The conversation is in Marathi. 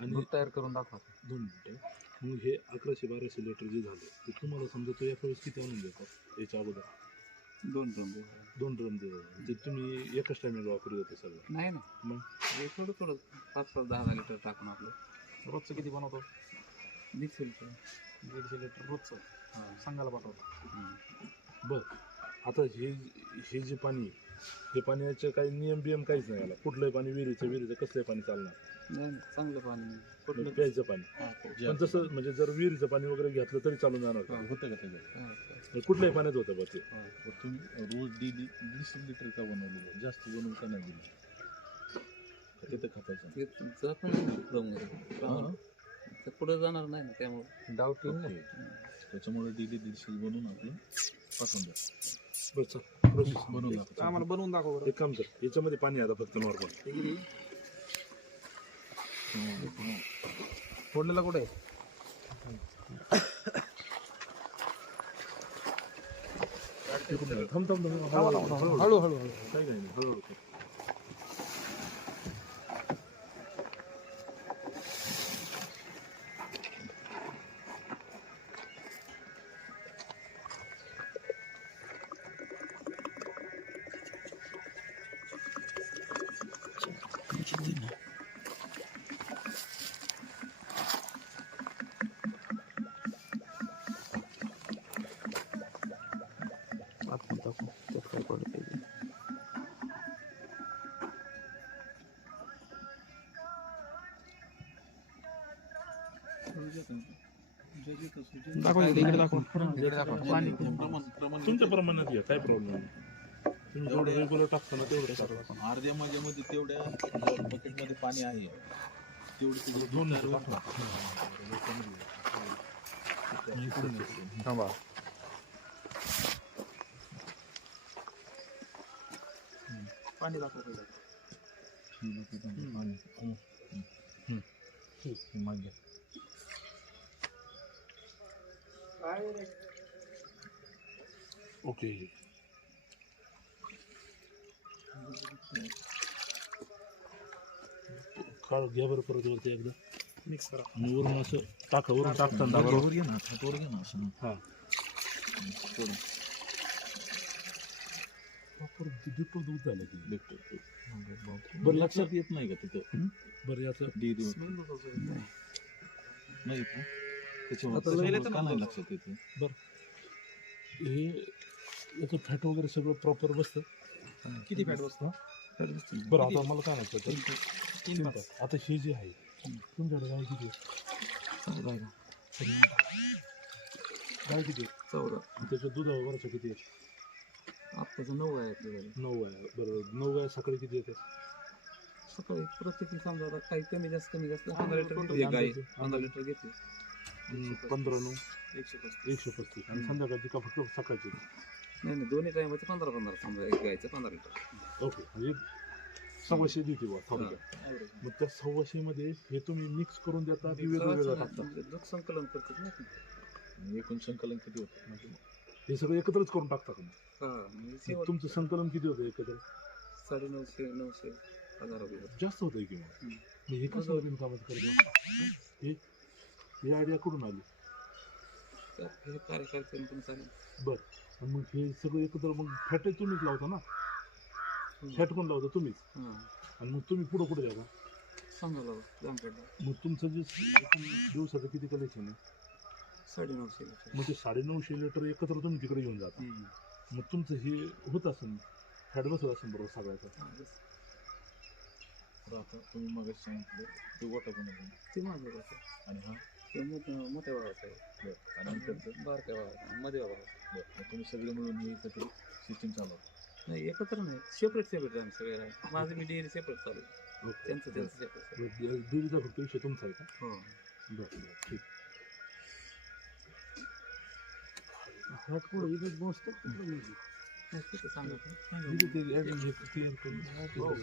आणि दूध तयार करून दाखवा. 2 मिनिटं. मग हे 1100-1200 लिटर जे झालं ते तुम्हाला समजा तो एका वेळेस किती आणून देतात याच्या अगोदर? 2 ड्रम. 2 ड्रम ते तुम्ही एकच टायमिंग वापरत होते सगळं? नाही ना, मग हे थोडं थोडं 5-10 लिटर टाकून आपलं. रोजचं किती बनवतो? 150 लिटर. 150 लिटर रोजचं हां. सांगायला पाठवतो. बरं, आता हे जे पाणी आहे, हे पाण्याचे काही नियम बियम काहीच नाही याला? कुठलंही पाणी विहिरीचं कसलंही पाणी चालणार? नाही चांगलं पाणी कुठलं प्यायचं पाणी. हां, पण तसं म्हणजे जर विहिरीचं पाणी वगैरे घेतलं तरी चालून जाणार का? होतं का त्याच्यात? हां. कुठल्याही पाण्यात होतं बघ ते. तुम्ही रोज डेली 150 लिटर का बनवलं? जास्त बनवून का नाही दिलं? तिथं खपायचं ते तुमचं पण पुढे जाणार नाही ना, त्यामुळे डाऊट येईल ना. त्याच्यामुळे डेली 150 बनवून आपण पाठवून द्या. बरं चल, प्रोसेस बनवून दाखव. आम्हाला बनवून दाखव बरं. एक काम कर, याच्यामध्ये पाणी आहे आता फक्त नॉर्मल. फोडलेला कुठे आहे? थांब हळू हळू काही नाही हळूहळू. दाखव इकडे दाखव. पाणी तुमच्या प्रमाणात या, काही प्रॉब्लेम नाही. तुम्ही जेवढं रेग्युलर टाकता ना तेवढं टाका. अर्ध्या माझ्यामध्ये तेवढ्या बकेटमध्ये पाणी आहे तेवढी तुम्ही 2 लिटर टाका. थांबा. पाणी दाखव. मागे ओके. काळ घ्या बरं परत वरती एकदा मिक्स करा. आणि वरून असं टाका, वरून टाकताना वर बरोबर. घे ना, हातावर घे ना असं. हां थोडं डिपो दूध झालं की. बरं बरं लक्षात येत नाही का तिथं? बरं याचं डेअरी नाही येत ना? त्याच्यामुळे का नाही लक्षात येते? हे याचं फॅट वगैरे सगळं प्रॉपर बसतं. किती फॅट बसतो? बरं आता मला काय म्हणायचं 3 तास. आता हे जे आहे तुमच्याकडे गाय किती आहे? गाय किती आहे? 14. त्याच्या दुधावर वरचं किती आहे? आत्ताचं 9 आहे आपल्याकडे. 9 आहे. बरं 9 गाय सकाळी किती येते? सकाळी प्रत्येकी समजा आता काही कमी जास्त 15 लिटर घेते गाई. 15 लिटर घेते. 15 9 135. 135. आणि संध्याकाळची का फक्त सकाळची? नाही दोन्ही टायमाचं 15 समजा, एक गायचं 15 लिटर. ओके, म्हणजे 125 देते बा थोडक्यात. मग त्या 125 मध्ये हे तुम्ही मिक्स करून देता की वेगवेगळं टाकता? दूध संकलन करतात ना. एकूण संकलन किती होतं? म्हणजे हे सगळं एकत्रच करून टाकता तुम्ही? म्हणजे तुमचं संकलन किती होतं एकत्र? 950 1000 रुपये. जास्त होतं की मग. हे कसं बिनकामाचं करतो? ही आयडिया कुठून आली? हे कार्यकर्ते पण चालेल. बरं, आणि मग हे सगळं एकत्र मग फॅट तुम्हीच लावता ना? फॅट पण लावता तुम्हीच? आणि मग तुम्ही पुढं कुठे द्या? सांगायला जामखेडला. मग तुमचं जे दिवसाचं किती कलेक्शन आहे? 950 लिटर. मग ते 950 लिटर एकत्र तुम्ही तिकडे घेऊन जाता. मग तुमचं हे होत असेल, फॅट बसत असेल बरोबर सगळ्याचं. आता तुम्ही मग सांगितलं ते गोटा बनवलं ते माझं होतं. आणि हा ते मोठ्या भावाचं आहे. बरं आणि नंतरचं बारक्या भावाचं, मध्ये भावाचं. बरं मग तुम्ही सगळे मिळून हे एकत्र सिस्टीम चालवता? नाही एकत्र नाही, सेपरेट आम्ही सगळे. माझं मी डेअरी सेपरेट चालू आहे. त्यांचं सेपरेट. डेअरीचा फक्त विषय तुमचा आहे का? हो. बरं ठीक. फॅट पुढे इथेच बसतो. सांगा. क्लिअर करून